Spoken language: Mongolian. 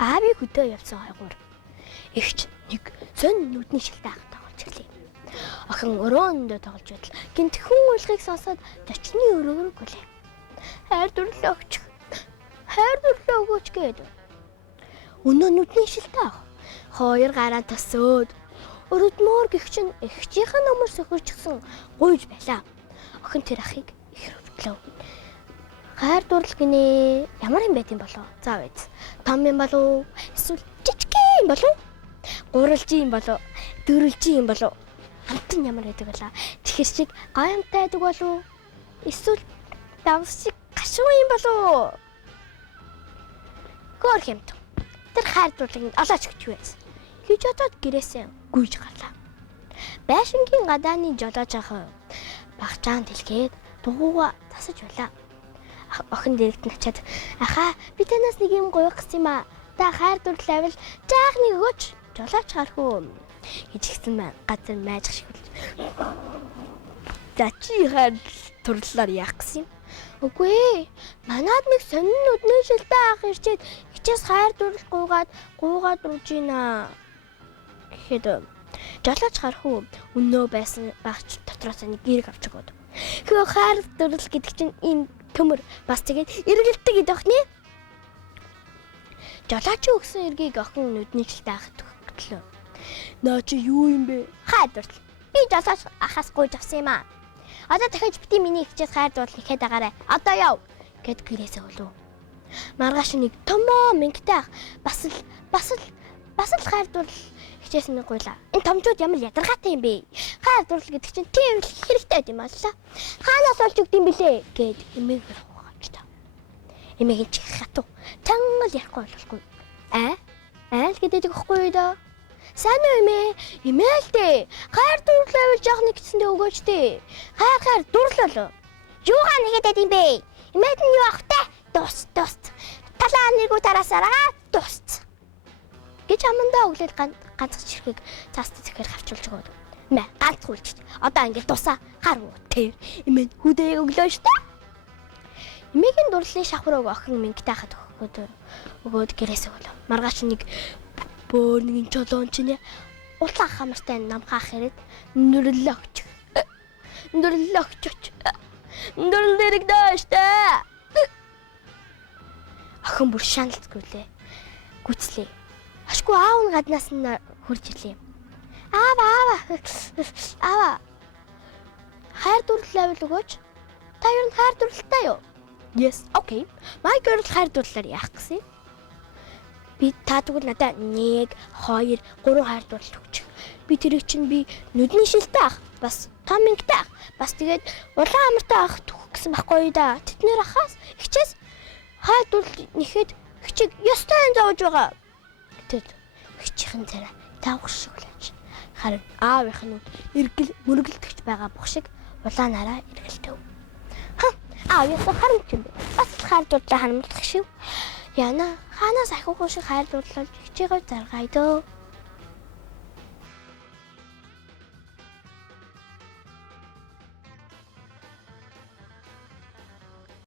Аавыг хөдөө явсан хайгуур. Игч нэг зөн нүдний шилтэй ах тоглож ирлээ. Охин өрөөндөө тоглож байтал гинтхэн уйлгыг сонсоод зочны өрөөгөө гүлээ. Хайр дурлаа өгч. Хайр дурлаа өгөөч гээд. Өнөө нүдний шилтэй ах. Хоёр гараа тасөөд өрөдмөр гих чинь эгчийнхэн номер сөхөрчихсөн гуйж байлаа. Охин тэр ахыг их хөвтлөө. Хайр дурлал гинэ ямар юм байт юм болов? За үз. Том юм болов? Эсвэл жижиг юм болов? Гурвалж юм болов? Дөрвөлж юм болов? Амтан ямар байдаг вэ? Тэгэхэр шиг гоёмтай байдаг болов? Эсвэл давс шиг гашуун юм болов? Гөр хэмт. Тэр хайр дурлалыг олооч гэж байсан. Гэж бодоод гэрээсээ гүйж гарлаа. Байшингийн гадааны жолооч ах багчаан дэлгээд дугууга тасаж байлаа. Охин дэрэгт начаад ахаа би танаас нэг юм гуйх гэсэн юм аа. Та хайр дурлал авал жаах нэг өгөөч. Жолооч гарах уу? Хичгсэн маань газар майжх шиг үл. За чи хайр дурлалаар яах гэсэн юм? Үгүй ээ. Манад нэг сонин нүдний шилтэй ах ирчээд хичээс хайр дурлал гуугаад рууж ийна. Гэхэд жолооч гарах уу? Өнөө байсан багч дотроос нэг гэрэг авч өгөөд. Хөө хайр дурлал гэдэг чинь энэ төмөр бас тэгээд эргэлдэг гэдэг охины. Жолооч өгсөн эргийг охин нүдний шилтэй ахад өгөлөө. Наа чи юу юм бэ? Хайр дурлал. Би жолооч ахаас гуйж авсан юм аа. Одоо дахиж бити миний хичээс хайр дурлал ихэд агаарай. Одоо яв гэд гэрээсээ хөлөө. Маргааш нэг томоо мэнгтэй ах бас л хайр дурлал хичээс нэг гуйлаа. Энэ томчууд ямар ядаргаатай юм бэ? Хайр дурлал гэдэг чинь тийм хэрэгтэй байт юм аалаа. Хаанаас олж өгд юм бэлээ гэд эмээг гаргаж та. Эмээг чи хатуу. Чангал ярихгүй болохгүй. Айл гэдэг өгөхгүй доо. Сайн уу эмээ? Эмээ л дээ. Хайр дурлал авал жоох нэг гэсэндээ өгөөч дээ. Хайр дурлал. Юугаа нэгэдэд юм бэ? Эмээд нь юу ахтай? Дус. Талаа нэргүү тараасараа дус. Гэж амандаа өглөөл ганцхан ширхэг цаастаа зэхээр хавчулж өгөөд. Мэ ганц хүлж. Одоо ингэ дусаа харуу тэр. Эмээ хүдээ өглөө штэ. Эмээгийн дурлалын шавхрыг охин мэнгтэй хахад өгөөд гэрээс өглөө. Маргааш нэг бөөр нэгэн чолоон чинь улаан хамартай намхаах хэрэг нүрлөгч. Нүрлэрэг дааштай. Охин бүр шаналцгүйлээ. Гүцлээ. Ашгүй аав нь гаднаас нь хурж ирлээ. Аава. Хайр дурлал авал өгөөч. Та юу н хайр дурлалтай юу? Yes, okay. My girl хайр дурлалаар яах гэсэн? Би та тэгвэл надад 1, 2, 3 хайр дурлал өгч. Би тэрийг чинь би нүдний шилтэй ах, бас том мэнгтэй ах, бас тэгээд улаан амартай ах төгөх гэсэн байхгүй да. Тэднэр ахаас хичээс хайр дурлал нэхэд хичээг ёстой зааж байгаа. Гэтэл хичээхэн царай тавх шиг лээч. Харин аавынх нь эргэл мөргөлдөгч байгаа бүх шиг улаанаараа эргэлдэв. Аав ясаа харамч юм бэ? Бас хайр дурлал харамтлах шив. Яна ханаас ахиугүй шиг хайр дурлал хичээгээ заргая дөө.